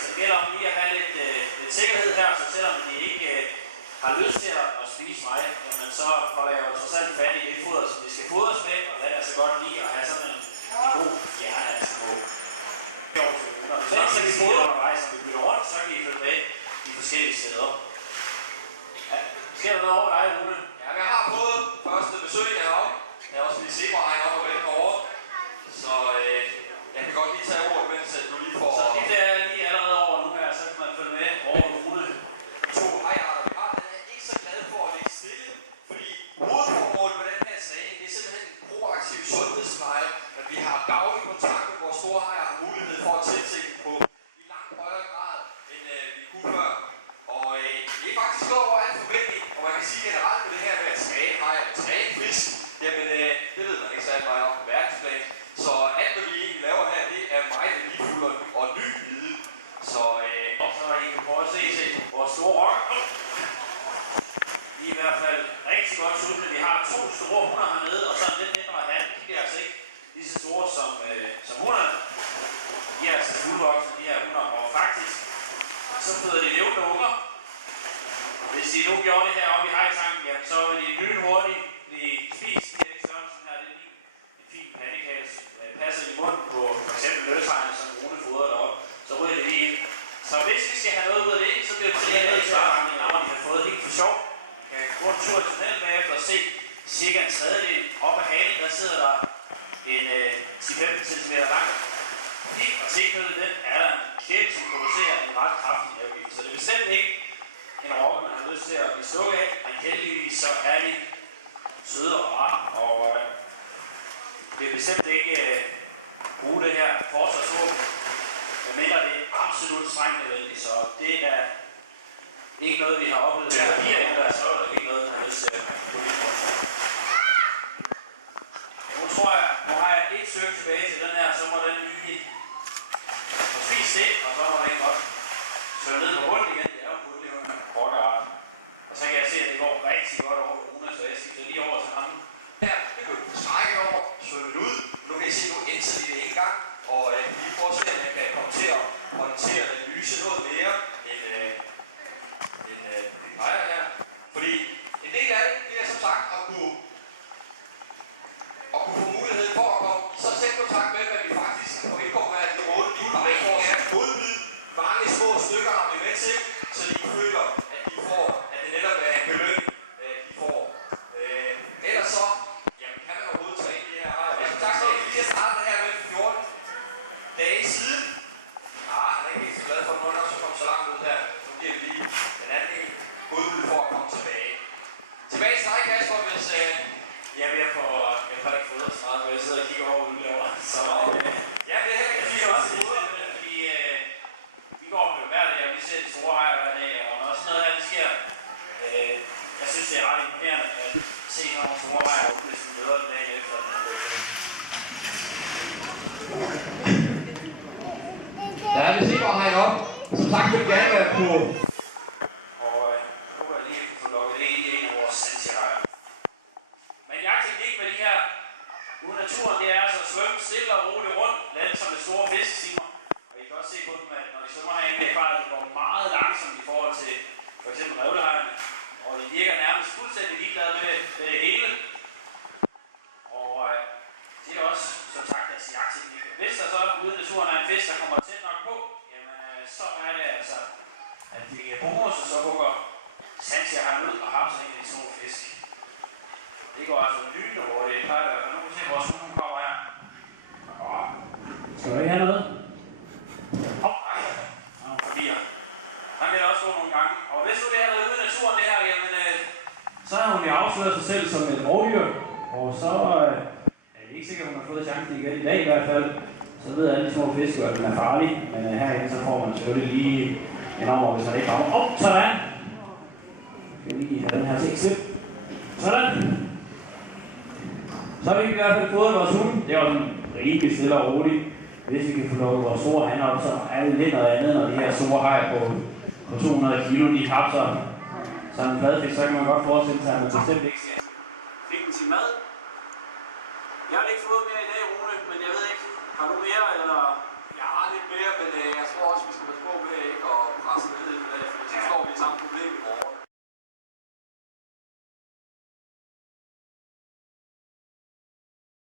Så det gælder om lige at have lidt sikkerhed her, så selvom de ikke har lyst til at spise mig, jamen så holder jeg jo trods alt fat i det foder, som de skal fodres med, og det er altså godt lige at have sådan en god hjerne altså på. Så vi fodrer undervejs, når vi bytter rundt, så kan I følge med de forskellige steder. Ja, sker der noget over dig, Rune? Ja, jeg har fået første besøg heroppe. Jeg har også lige zebrahegn op og vende over. Så jeg kan godt lige tage ordet, mens du lige får... Så de der lige allerede over nu her, så kan man følge med over Rune. To hejarter, vi har, den er ikke så glad for at ligge stille, fordi hovedformålet med den her sag, det er simpelthen en proaktiv sundhedspleje, at vi har daglig kontakt med vores store hejer og mulighed for at tiltænke på i langt højere grad, end vi kunne før. Og det er faktisk gået over al forventning, og man kan sige generelt med det her med at træne hej og træne fisk, jamen det ved man ikke særlig meget om på verdensplan. Så alt hvad vi egentlig laver her, det er meget værdifuldt og ny viden. Så I kan prøve at se vores store rokker. De er i hvert fald rigtig godt sultne. Vi har 2 store hunder hernede, og så en lidt mindre han. De bliver altså ikke lige så store som hunderne. De er altså fuldvoksne, de her hunder. Og faktisk, så føder de levende unger. Hvis de nu gjorde det her oppe i hejtanken, jamen, så vil de lynhurtigt blive spist. Erik Sørensen her, det er en fin pandekage. Passer i munden på f.eks. løshegnet, som Rune fodrer deroppe, så ryger det lige ind. Så hvis vi skal have noget ud af det, så bliver det til at i starten, når de har fået helt for sjov. Jeg kan gå en tur til tunnelen bagefter og se cirka en tredjedel op ad halen, der sidder der en 10-15 cm lang. Lige og tilknyttet den er der en kæde, som producerer en ret kraftig nervegift. Så det er bestemt ikke en rokke, man har lyst til at blive stukket af, men heldigvis så er de søde og rare, og det er bestemt ikke bruge det her forsvarsvåben, medmindre det er absolut strengt nødvendigt, så det er ikke noget, vi har oplevet. Det er papir, der så er det ikke noget, der har lyst til at bruge det for. Nu har jeg et stykke tilbage til den her, så må den lige få spist det, og så må den godt svømme ned på bunden igen. Det er jo bundlevende rokkeart. Og så kan jeg se, at det går rigtig godt over Rune, så jeg skifter lige over til ham. her, det kan du trække over, svømme ud. Nu kan I se, nu ændrer de det en gang, og lige prøve at se, at jeg kan komme til at håndtere den lyse noget mere end vi peger her. Fordi en del af det er som sagt at kunne få mulighed for at komme i så tæt kontakt med, hvad vi faktisk får indkommet af de råd, de bare får her modbid. Mange små stykker har vi med til, så de føler, at de får, at det netop er en belønning, de får. Ellers så, jamen kan man overhovedet tage ind i det her ejer. Jeg som sagt, at vi lige har startet det her med 14 dage siden. Han er ikke helt så glad for, at nogen også kommer så langt ud her. Så giver vi lige den anden modbid for at komme tilbage. Tilbage til dig, Kasper, hvis... Jeg får ikke fået så meget, for jeg sidder og kigger over uden derovre. Så ja, det er jeg kigger også lidt, fordi vi går med hver dag, og vi ser de store hajer hver dag, og når sådan noget her, det sker, jeg synes, det er ret imponerende at se nogle store hajer ud, hvis vi møder den dagen efter. Der er vi sikre at hegn op. Som sagt vil vi gerne være på. Og nu er jeg lige få lukket det ind i en af vores sandsjærejer. Men jagtteknik med de her ude i naturen, det er altså at svømme stille og roligt rundt, lande som med store fiskestimer. Og I kan også se på dem, at når de svømmer herinde, det er bare, at de går meget langsomt i forhold til f.eks. revlehejerne. Og de virker nærmest fuldstændig ligeglade med det hele. Og det er også, som sagt, deres jagtteknik. Hvis der så ude i naturen er en fisk, der kommer tæt nok på, jamen så er det altså, at de kan bruge os, og så hugger sandsjærejen ud og hapser ind i de små fisk. Det går altså lynende hurtigt. Det plejer i hvert fald. Nu kan vi se, vores hund kommer her. Skal du ikke have noget? Han er forbi her. Han kan også gå nogle gange. Og hvis nu det har været ude i naturen, det her, jamen, så har hun jo afsløret sig selv som et rovdyr. Og så er det ikke sikkert, at hun har fået chancen igen i dag i hvert fald. Så ved alle de små fisk, at den er farlig. Men herinde så får man selvfølgelig lige en over, hvis man ikke kommer. Sådan! Jeg skal lige have den her slip. Sådan! Så har vi i hvert fald fået vores hund. Det er jo rimelig stille og roligt. Hvis vi kan få lukket vores store hanner op, så er det lidt noget andet, når de her store hajer på 200 kilo, de hapser sådan en fladfisk, så kan man godt forestille sig, at man bestemt ikke skal fik den til mad. Jeg har ikke fået mere i dag, Rune, men jeg ved ikke, har du mere, eller? Jeg har lidt mere, men jeg tror også, vi skal passe på med det samme problem i morgen.